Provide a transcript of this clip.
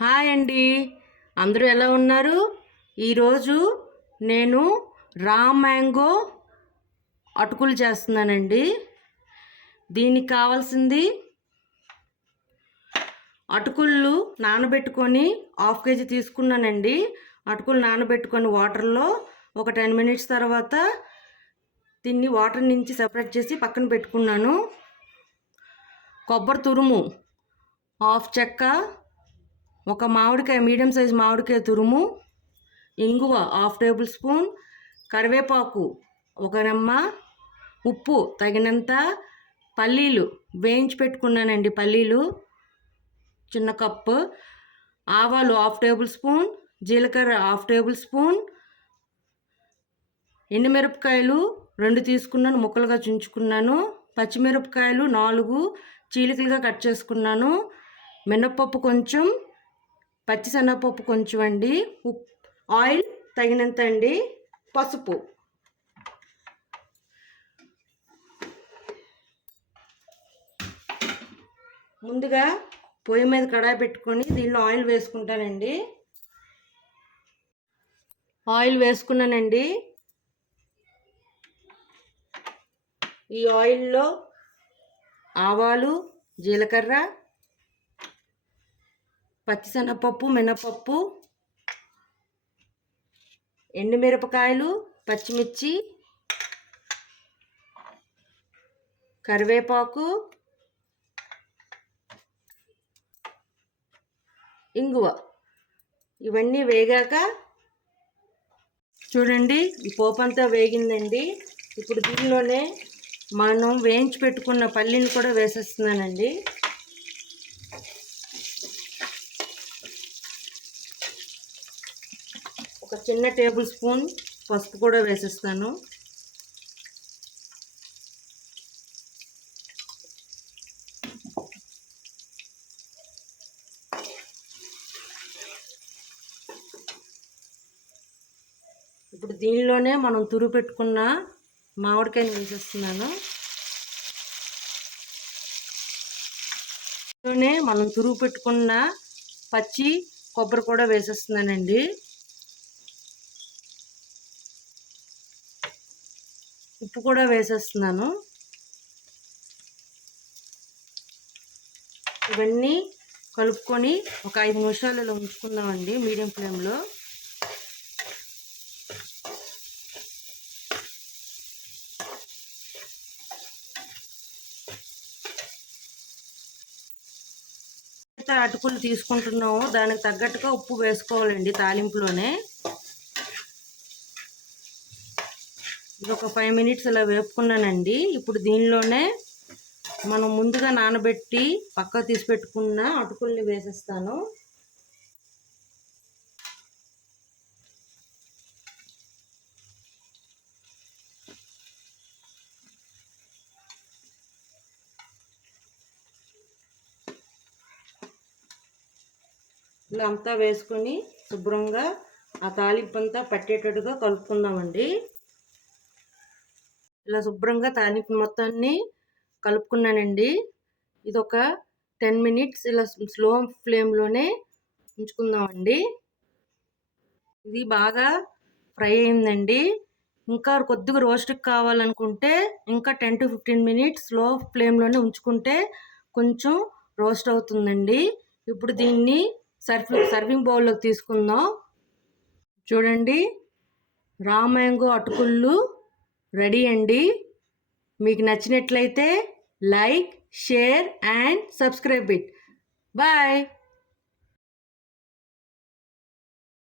Hi అండి, అందరూ ఎలా ఉన్నారు? ఈరోజు నేను రా మ్యాంగో అటుకులు చేస్తున్నానండి. దీనికి కావాల్సింది అటుకులు నానబెట్టుకొని 1/2 kg తీసుకున్నానండి. అటుకులు నానబెట్టుకొని వాటర్లో ఒక 10 minutes తర్వాత దీన్ని వాటర్ నుంచి సెపరేట్ చేసి పక్కన పెట్టుకున్నాను. కొబ్బరి తురుము 1/2 చెక్క, ఒక మామిడికాయ మీడియం సైజ్ మామిడికాయ తురుము, ఇంగువ 1/2 టేబుల్ స్పూన్, కరివేపాకు 1 రెమ్మ, ఉప్పు తగినంత, పల్లీలు వేయించి పెట్టుకున్నానండి, పల్లీలు చిన్న కప్పు, ఆవాలు 1/2 టేబుల్ స్పూన్, జీలకర్ర 1/2 టేబుల్ స్పూన్, ఎండుమిరపకాయలు 2 తీసుకున్నాను, ముక్కలుగా చుంచుకున్నాను, పచ్చిమిరపకాయలు 4 చీలికలుగా కట్ చేసుకున్నాను, మినప్పప్పు కొంచెం, పచ్చిశనగపప్పు కొంచెం అండి, ఆయిల్ తగినంత అండి, పసుపు. ముందుగా పొయ్యి మీద కడాయి పెట్టుకొని దీనిలో ఆయిల్ వేసుకుంటానండి. ఆయిల్ వేసుకున్నానండి. ఈ ఆయిల్లో ఆవాలు, జీలకర్ర, పచ్చిశనగపప్పు, మినపప్పు, ఎండుమిరపకాయలు, పచ్చిమిర్చి, కరివేపాకు, ఇంగువ ఇవన్నీ వేగాక చూడండి, ఈ పోపు అంతా వేగిందండి. ఇప్పుడు దీనిలోనే మనం వేయించి పెట్టుకున్న పల్లీని కూడా వేసేస్తున్నానండి. ఒక చిన్న టేబుల్ స్పూన్ పసుపు కూడా వేసేస్తాను. ఇప్పుడు దీనిలోనే మనం తురుము పెట్టుకున్న మామిడికాయని వేసేస్తున్నాను. దీనిలోనే మనం తురుము పెట్టుకున్న పచ్చి కొబ్బరి కూడా వేసేస్తున్నానండి. ఉప్పు కూడా వేసేస్తున్నాను. ఇవన్నీ కలుపుకొని ఒక 5 నిమిషాలు ఇలా ఉంచుకుందామండి మీడియం ఫ్లేమ్లో. అటుకులు తీసుకుంటున్నాము దానికి తగ్గట్టుగా ఉప్పు వేసుకోవాలండి తాలింపులోనే. ఇది ఒక 5 minutes ఇలా వేపుకున్నానండి. ఇప్పుడు దీనిలోనే మనం ముందుగా నానబెట్టి పక్కకు తీసి పెట్టుకున్న అటుకుల్ని వేసేస్తాను. ఇలా అంతా వేసుకొని శుభ్రంగా ఆ తాలింపు అంతా పట్టేటట్టుగా కలుపుకుందామండి. ఇలా శుభ్రంగా తాలింపు మొత్తాన్ని కలుపుకున్నానండి. ఇది ఒక 10 minutes ఇలా స్లో ఫ్లేమ్లోనే ఉంచుకుందామండి. ఇది బాగా ఫ్రై అయిందండి. ఇంకా కొద్దిగా రోస్ట్కి కావాలనుకుంటే ఇంకా 10 to 15 minutes స్లో ఫ్లేమ్లోనే ఉంచుకుంటే కొంచెం రోస్ట్ అవుతుందండి. ఇప్పుడు దీన్ని సర్వింగ్ బౌల్లోకి తీసుకుందాం. చూడండి, రా మ్యాంగో అటుకుళ్ళు రెడీ అండి. మీకు నచ్చినట్లయితే like, share and subscribe it. Bye.